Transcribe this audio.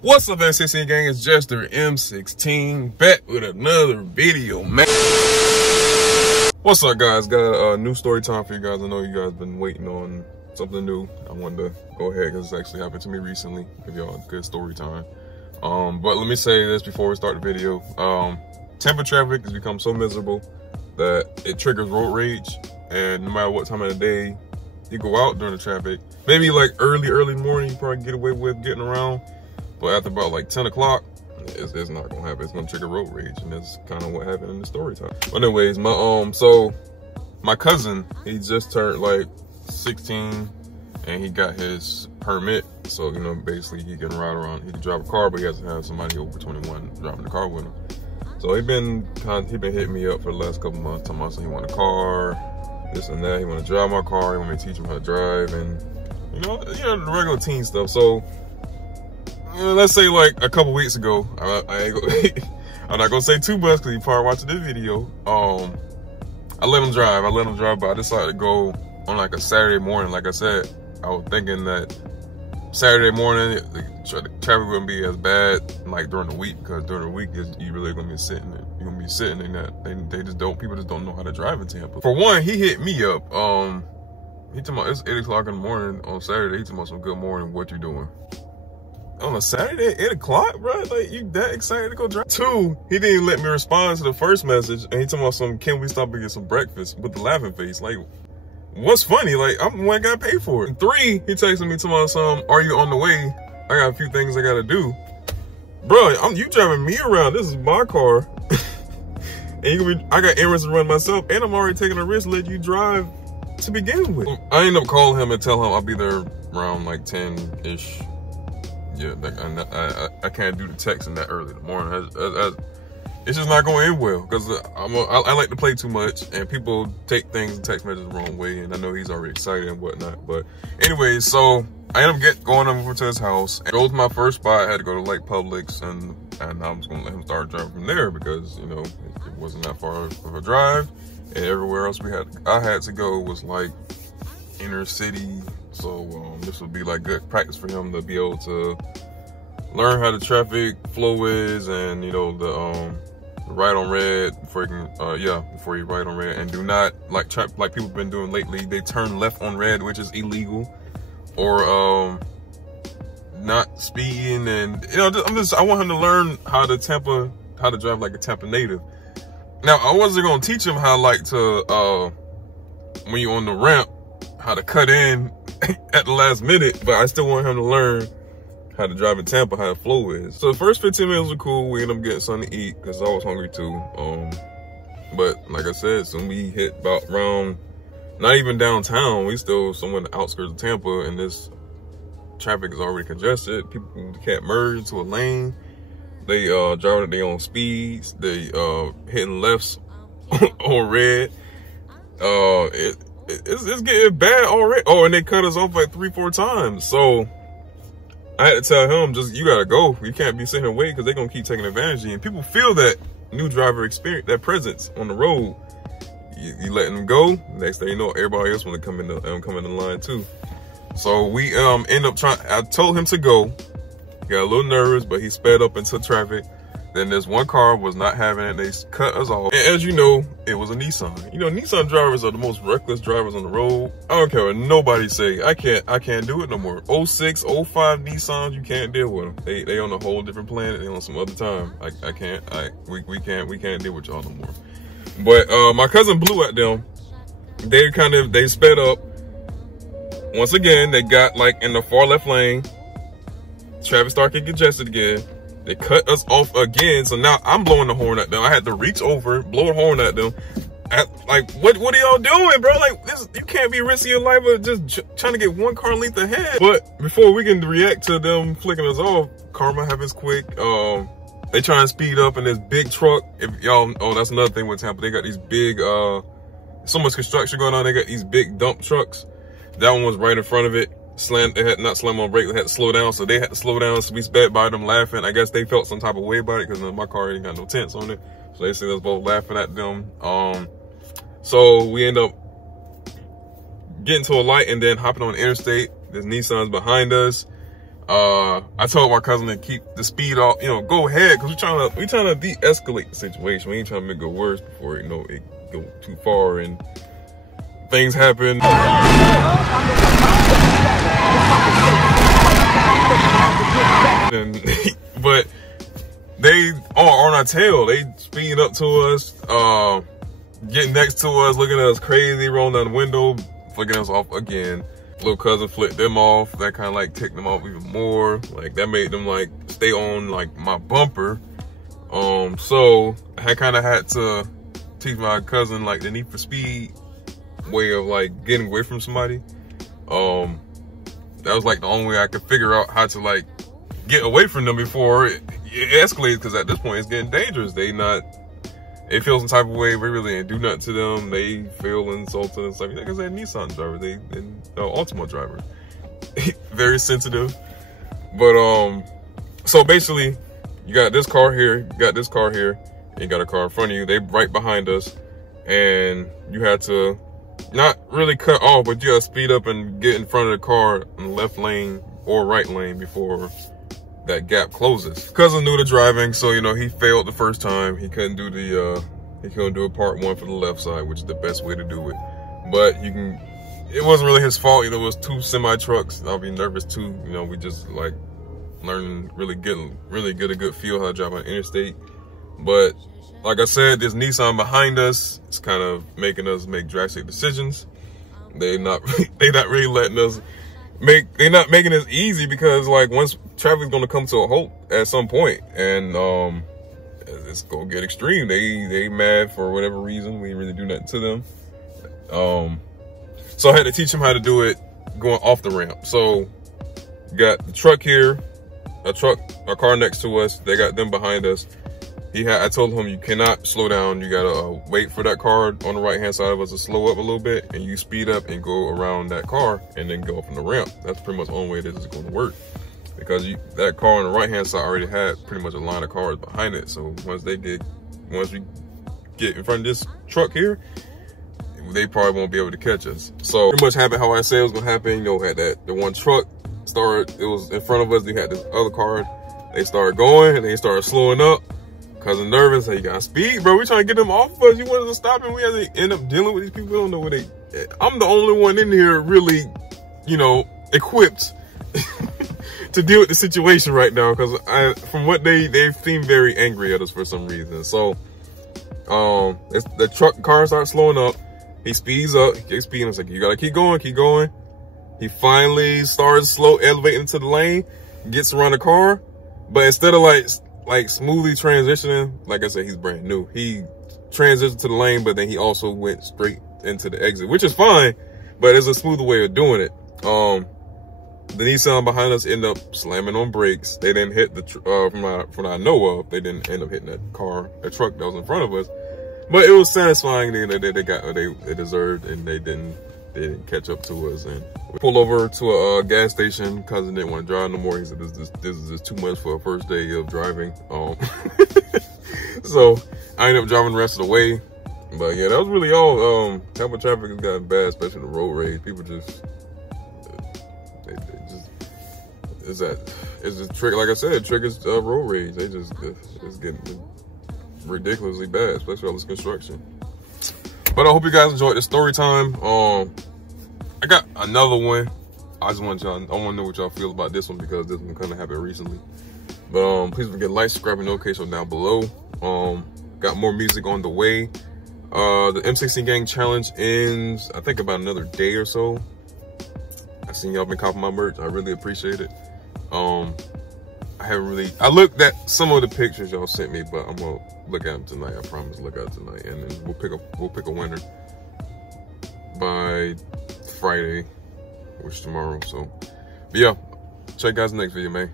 What's up, M16 gang? It's Jester M16 back with another video, man. What's up, guys? Got a new story time for you guys. I know you guys been waiting on something new. I wanted to go ahead because it's actually happened to me recently. Give y'all a good story time. But let me say this before we start the video. Tampa traffic has become so miserable that it triggers road rage, and no matter what time of the day you go out during the traffic, maybe like early morning, you probably get away with getting around. But after about like 10 o'clock, it's not gonna happen. It's gonna trigger road rage, and that's kind of what happened in the story time. But anyways, so my cousin, he just turned like 16, and he got his permit. So you know, basically he can ride around. He can drive a car, but he has to have somebody over 21 driving the car with him. So he been hitting me up for the last couple months, telling me he want a car, this and that. He want to drive my car. He want me to teach him how to drive, and you know the regular teen stuff. So. Let's say like a couple weeks ago, I'm not gonna say too much because you probably watching this video. I let him drive, but I decided to go on like a Saturday morning. Like I said, I was thinking that Saturday morning the traffic wouldn't be as bad like during the week, because during the week you really gonna be sitting there. You're gonna be sitting in that. People just don't know how to drive in Tampa. For one, he hit me up. He told me it's 8 o'clock in the morning on Saturday. He told me some good morning. What you doing? On a Saturday at 8 o'clock, bro? Like, you that excited to go drive? 2, he didn't let me respond to the first message, and he told me some, can we stop and get some breakfast, with the laughing face? Like, what's funny? Like, I'm the one that got paid for it. And 3, he texted me to some, are you on the way? I got a few things I gotta do. Bro, you driving me around. This is my car. And I got errands to run myself, and I'm already taking a risk to let you drive to begin with. I ended up calling him and telling him I'll be there around like 10-ish. Yeah, I can't do the texting that early in the morning. It's just not going to end well, because I like to play too much, and people take things and text messages the wrong way, and I know he's already excited and whatnot. But anyways, so I ended up going over to his house, and drove to my first spot. I had to go to Lake Publix, and I was going to let him start driving from there, because you know it wasn't that far of a drive, and everywhere else I had to go was like inner city. So this would be like good practice for him to be able to learn how the traffic flow is, and you know the ride on red before you ride on red, and do not like people have been doing lately. They turn left on red, which is illegal, or not speeding, and you know I want him to learn how to drive like a Tampa native. Now I wasn't gonna teach him how when you're on the ramp, how to cut in at the last minute, but I still want him to learn how to drive in Tampa, how the flow is. So the first 15 minutes were cool. We ended up getting something to eat because I was hungry too. But like I said, so we hit about around, not even downtown, we still somewhere in the outskirts of Tampa, and this traffic is already congested. People can't merge into a lane. They driving at their own speeds. They hitting lefts on red. It's getting bad already. Oh, and they cut us off like 3-4 times. So I had to tell him, you gotta go. You can't be sitting here waiting, because they're gonna keep taking advantage of you. And people feel that new driver experience, that presence on the road. You letting them go. Next thing you know, everybody else want to come in the line too. So we end up I told him to go. He got a little nervous, but he sped up into traffic. Then this one car was not having it. They cut us off. And as you know, it was a Nissan. You know, Nissan drivers are the most reckless drivers on the road. I don't care what nobody say. I can't do it no more. 06, 05 Nissans, you can't deal with them. They on a whole different planet. They on some other time. We can't deal with y'all no more. But my cousin blew at them. They sped up. Once again, they got like in the far left lane. Traffic started getting congested again. They cut us off again, so now I'm blowing the horn at them. I had to reach over, blow a horn at them. Like, what are y'all doing, bro? Like, you can't be risking your life of just trying to get one car length ahead. But before we can react to them flicking us off, karma happens quick. They try and speed up in this big truck. If y'all, that's another thing with Tampa. They got these big, so much construction going on. They got these big dump trucks. That one was right in front of it. They had not slammed on brake, they had to slow down, so they had to slow down. So we sped by them laughing. I guess they felt some type of way about it, because my car ain't got no tents on it. So they see us both laughing at them. So we end up getting to a light and then hopping on the interstate. There's Nissans behind us. I told my cousin to keep the speed off, you know, go ahead, because we trying to de-escalate the situation. We ain't trying to make it worse before, you know, it go too far and things happen. But they are on our tail. They speed up to us, getting next to us, looking at us crazy, rolling down the window, flicking us off again. Little cousin flipped them off. That kind of like ticked them off even more. Like that made them like stay on like my bumper. So I kind of had to teach my cousin like the need for speed way of like getting away from somebody. That was like the only way I could figure out how to like get away from them before it escalates, because at this point it's getting dangerous. They feel some type of way. We really ain't do nothing to them. They feel insulted and stuff. Like I said, Nissan driver, Altima driver, very sensitive. But so basically, you got this car here, you got this car here, and you got a car in front of you. They right behind us, and you had to not really cut off, but you gotta speed up and get in front of the car in the left lane or right lane before that gap closes. Cousin new to driving, so you know he failed the first time. He couldn't do a part one for the left side, which is the best way to do it. But it wasn't really his fault. You know, it was two semi trucks. I'll be nervous too. You know, we just like learning, really get a good feel how to drive on the interstate. But like I said, this Nissan behind us is kind of making us make drastic decisions. They not really letting us they're not making it easy, because like once traffic's gonna come to a halt at some point, and it's gonna get extreme. They mad for whatever reason. We really do nothing to them. So I had to teach them how to do it going off the ramp. So you got the truck here, a car next to us. They got them behind us. I told him you cannot slow down. You gotta wait for that car on the right hand side of us to slow up a little bit, and you speed up and go around that car and then go up on the ramp. That's pretty much the only way this is going to work, because that car on the right hand side already had pretty much a line of cars behind it. So once we get in front of this truck here, they probably won't be able to catch us. So pretty much happened how I said it was gonna happen. You know, had the one truck it was in front of us. They had this other car. They started going and they started slowing up. Cousin nervous, hey, you got speed, bro. We trying to get them off of us. You wanted to stop, and we had to end up dealing with these people. We don't know where I'm the only one in here really, you know, equipped to deal with the situation right now, because from what they seem very angry at us for some reason. So the car starts slowing up. He speeds up, he keeps speeding. I was like, you gotta keep going, keep going. He finally starts elevating into the lane, gets around the car, but instead of like smoothly transitioning, like I said, he's brand new. He transitioned to the lane, but then he also went straight into the exit, which is fine, but it's a smoother way of doing it. The Nissan behind us ended up slamming on brakes. They didn't hit from what I know of, they didn't end up hitting that truck that was in front of us. But it was satisfying that they got what they deserved, and they didn't catch up to us. And we pulled over to a gas station. Cousin didn't want to drive no more. He said, this is just too much for a first day of driving. So I ended up driving the rest of the way. But yeah, that was really all. Tampa traffic has gotten bad, especially the road rage. People just, it's a trick. Like I said, it triggers road rage. It's getting ridiculously bad, especially all this construction. But I hope you guys enjoyed the story time. I got another one. I want to know what y'all feel about this one, because this one kind of happened recently. But please forget like, subscribe, and notification down below. Got more music on the way. The M16 Gang Challenge ends, I think, about another day or so. I seen y'all been copping my merch. I really appreciate it. I looked at some of the pictures y'all sent me, but I'm gonna look at them tonight. I promise to look at them tonight, and then we'll pick a winner by Friday, which is tomorrow. So, but yeah, check you guys in the next video, man.